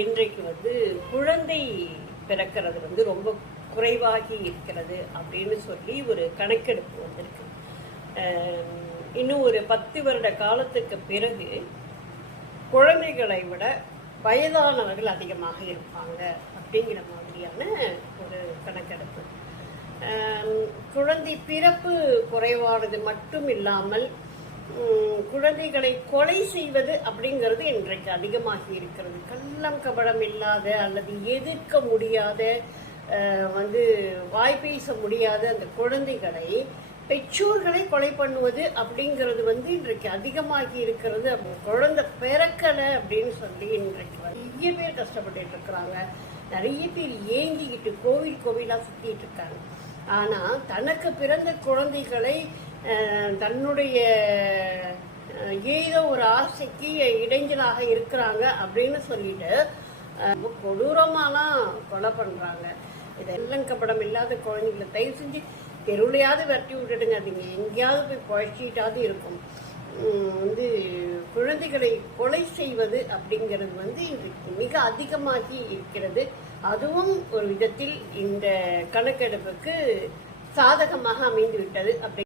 இன்றைக்கு குழந்ை பிறக்கிறது ரொம்ப குறைவாகி இருக்கிறது அப்படின்னு சொல்லி ஒரு கணக்கெடுப்பு வந்திருக்கு. இன்னும் ஒரு 10 வருட காலத்துக்கு பிறகு குழந்தைகளை விட வயதானவர்கள் அதிகமாக இருப்பாங்க அப்படிங்கிற மாதிரியான ஒரு கணக்கெடுப்பு. குழந்தை பிறப்பு குறைவானது மட்டும் இல்லாமல் குழந்தைகளை கொலை செய்வது அப்படிங்கிறது இன்றைக்கு அதிகமாகி இருக்கிறது. கள்ளம் கபடம் இல்லாத அல்லது எதிர்க்க முடியாத வாய் பேச முடியாத அந்த குழந்தைகளை பெற்றோர்களை கொலை பண்ணுவது அப்படிங்கிறது இன்றைக்கு அதிகமாகி இருக்கிறது. குழந்தை பிறக்கலை அப்படின்னு சொல்லி இன்றைக்கு நிறைய பேர் கஷ்டப்பட்டு இருக்கிறாங்க. நிறைய பேர் ஏங்கிக்கிட்டு கோவிலா சுத்திட்டு இருக்காங்க. ஆனா தனக்கு பிறந்த குழந்தைகளை தன்னுடைய ஏதோ ஒரு ஆசைக்கு இடைஞ்சலாக இருக்கிறாங்க அப்படின்னு சொல்லிட்டு கொடூரமாலாம் கொலை பண்றாங்க. இதெல்லாம் கபடம் இல்லாத குழந்தைகளை தயவு செஞ்சு தெருவுலையாவது விரட்டி விட்டுடுங்க. அதுங்க எங்கேயாவது போய் குழச்சிட்டாவது இருக்கும். குழந்தைகளை கொலை செய்வது அப்படிங்கிறது இன்றைக்கு மிக அதிகமாகி இருக்கிறது. அதுவும் ஒரு விதத்தில் இந்த கணக்கெடுப்புக்கு சாதகமாக அமைந்து விட்டது அப்படி